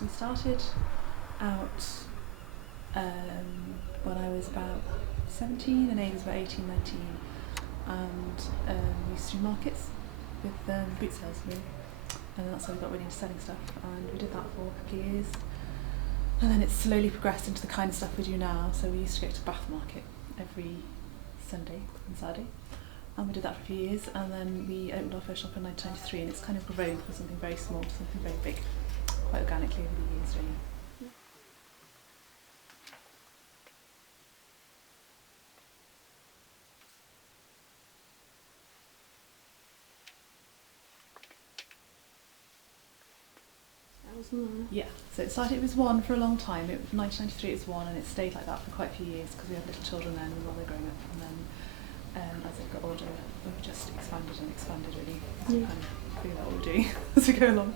We started out when I was about 17 and Amy was about 18, 19, and we used to do markets with boot sales really, and that's how we got really into selling stuff, and we did that for a couple of years, and then it slowly progressed into the kind of stuff we do now. So we used to go to Bath Market every Sunday and Saturday, and we did that for a few years, and then we opened our first shop in 1993, and it's kind of grown from something very small to something very big, quite organically over the years really. Yeah, so it was one for a long time. 1993 it was one, and it stayed like that for quite a few years because we had little children then while they were growing up, and then as they got older we've just expanded and expanded really, to kind of figure out what we're doing as we go along.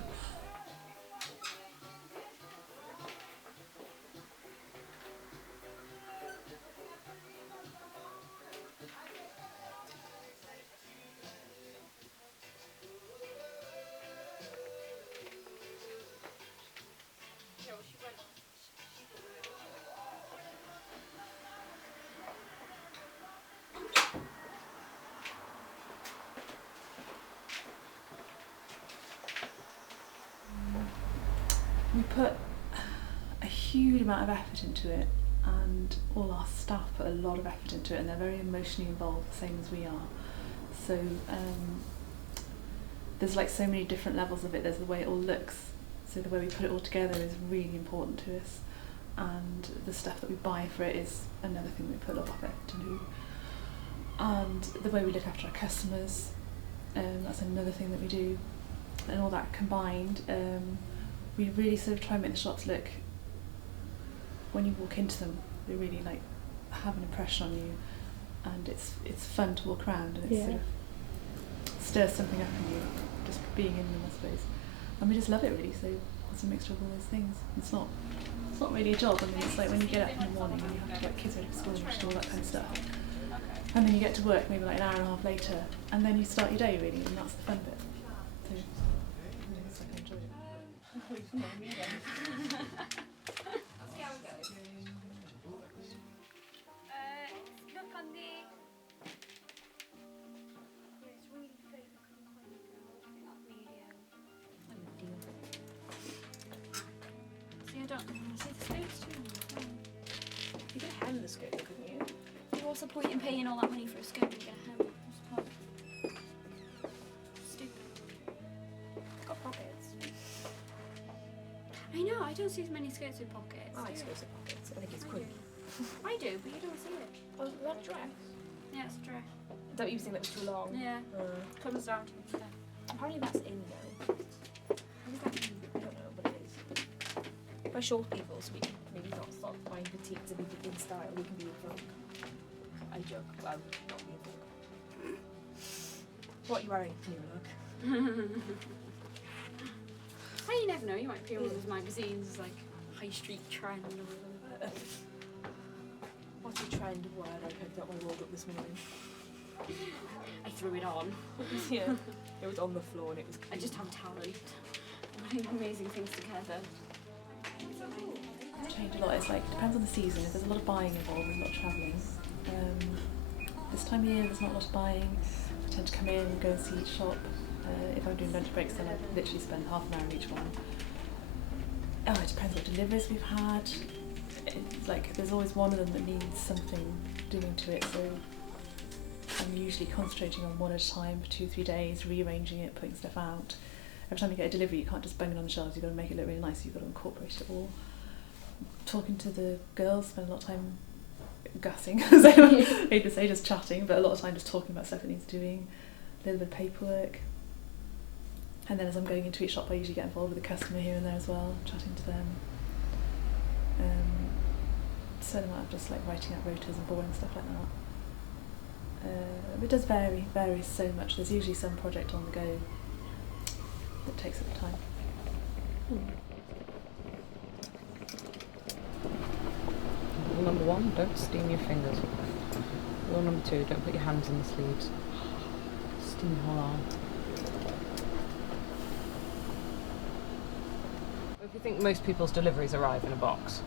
We put a huge amount of effort into it, and all our staff put a lot of effort into it, and they're very emotionally involved, the same as we are. So there's like so many different levels of it. There's the way it all looks, so the way we put it all together is really important to us, and the stuff that we buy for it is another thing we put a lot of effort into, and the way we look after our customers, that's another thing that we do, and all that combined, we really sort of try and make the shops look, when you walk into them, they really like have an impression on you, and it's fun to walk around, and it sort of stirs something up in you, just being in them, I suppose. And we just love it really, so it's a mixture of all those things. It's not really a job. I mean, it's like when you get up in the morning and you have to like kids ready for school and do all that kind of stuff, and then you get to work maybe like an hour and a half later, and then you start your day really, and that's the fun bit. So it's like I enjoy it. Look on the. It's really fake. I couldn't quite make it out. I think that's medium. See, I don't see the skirts too. You could hem the skirt, couldn't you? What's the point in paying all that money for a skirt when you get a hem? What's the point? Stupid. It's got pockets. I know. I don't see as many skirts with pockets. I like skirts with pockets. I think it's cool. I do, but you don't see it. Oh, is that a dress? Yeah, it's a dress. Is that what you think that was too long? Yeah. Comes down to it. Yeah. Apparently that's in now. What does that mean? I don't know, but it is. By short people, so we can maybe not start buying petites and be in style, we can be in vogue. I joke, well, not be in vogue. What are you wearing? New look. Well, you never know, you might appear in those magazines like High Street Trend or whatever. What's a trend word I picked up my wardrobe this morning? I threw it on. Yeah. It was on the floor and it was clean. I just have talent. Putting amazing things together. It's changed a lot. It's like, it depends on the season. If there's a lot of buying involved, there's a lot of travelling. This time of year there's not a lot of buying. I tend to come in and go and see each shop. If I'm doing lunch breaks, then I literally spend half an hour in each one. Oh, it depends what deliveries we've had. It's like there's always one of them that needs something doing to it, so I'm usually concentrating on one at a time for 2-3 days, rearranging it, putting stuff out. Every time you get a delivery, you can't just bang it on the shelves. You've got to make it look really nice. You've got to incorporate it all. Talking to the girls, spend a lot of time gassing, so I hate to say just chatting, but a lot of time just talking about stuff that needs doing, a little bit of paperwork. And then as I'm going into each shop, I usually get involved with the customer here and there as well, chatting to them. Certain amount of just like writing out rotas and boring stuff like that. It does varies so much. There's usually some project on the go that takes up time. Rule number 1, don't steam your fingers. Rule number 2, don't put your hands in the sleeves. Steam the whole arm. think most people's deliveries arrive in a box,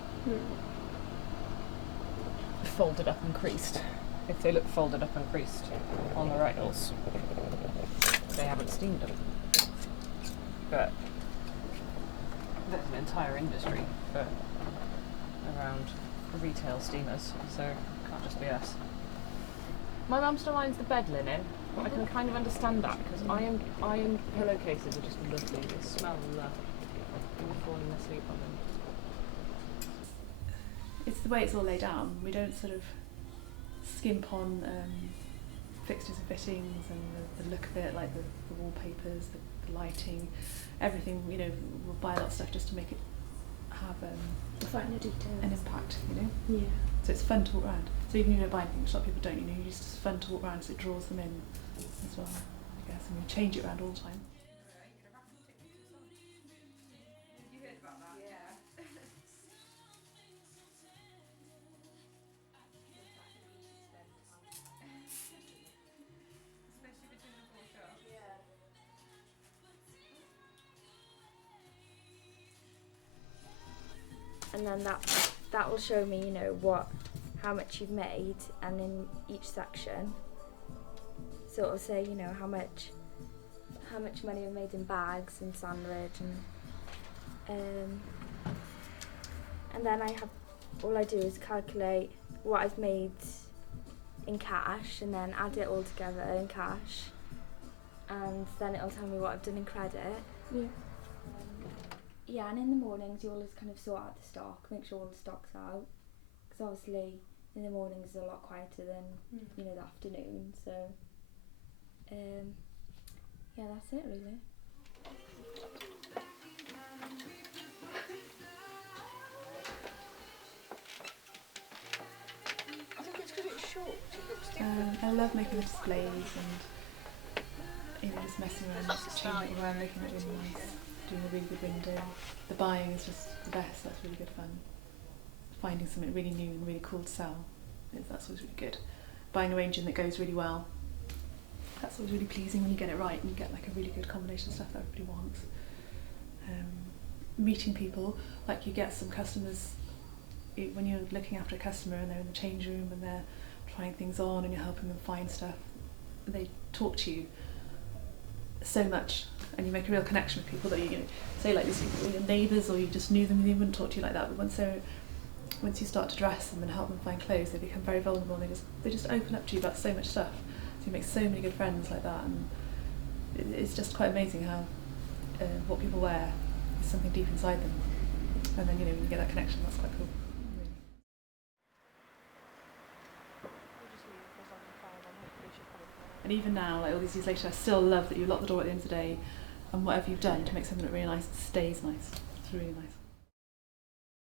folded up and creased. If they look folded up and creased on the rails, they haven't steamed them. But there's an entire industry for around retail steamers, so it can't just be us. My mum still irons the bed linen, but I can kind of understand that because iron pillowcases are just lovely. They smell lovely. You're falling asleep on them. It's the way it's all laid out. We don't sort of skimp on fixtures and fittings and the look of it, like the wallpapers, the lighting, everything. You know, we'll buy a lot of stuff just to make it have Finer details. an impact. You know. Yeah. So it's fun to walk around. So even if you don't buy anything, which a lot of people don't, you know, it's just fun to walk around, so it draws them in as well, I guess, and we change it around all the time. And then that will show me, you know, how much you've made, and in each section, so it'll say, you know, how much money you've made in bags and sandwich, and then all I do is calculate what I've made in cash, and then add it all together in cash, and then it'll tell me what I've done in credit. Yeah. Yeah, and in the mornings you always kind of sort out the stock, make sure all the stock's out, because obviously in the mornings is a lot quieter than you know, the afternoon. So yeah, that's it really. I think it's because it's short. It looks different. I love making the displays and, you know, just messing around, just changing it around, making it really nice, doing a really good window. The buying is just the best. That's really good fun. Finding something really new and really cool to sell, that's always really good. Buying a range in that goes really well, that's always really pleasing when you get it right and you get like a really good combination of stuff that everybody wants. Meeting people, like you get some customers, when you're looking after a customer and they're in the change room and they're trying things on and you're helping them find stuff, they talk to you so much and you make a real connection with people that you know, say like these people, your neighbours, or you just knew them and they wouldn't talk to you like that, but once you start to dress them and help them find clothes, they become very vulnerable and they just open up to you about so much stuff. So you make so many good friends like that, and it's just quite amazing how what people wear is something deep inside them, and then, you know, when you get that connection, that's quite cool. Really. And even now, like all these years later, I still love that you lock the door at the end of the day, and whatever you've done to make something look really nice, it stays nice. It's really nice.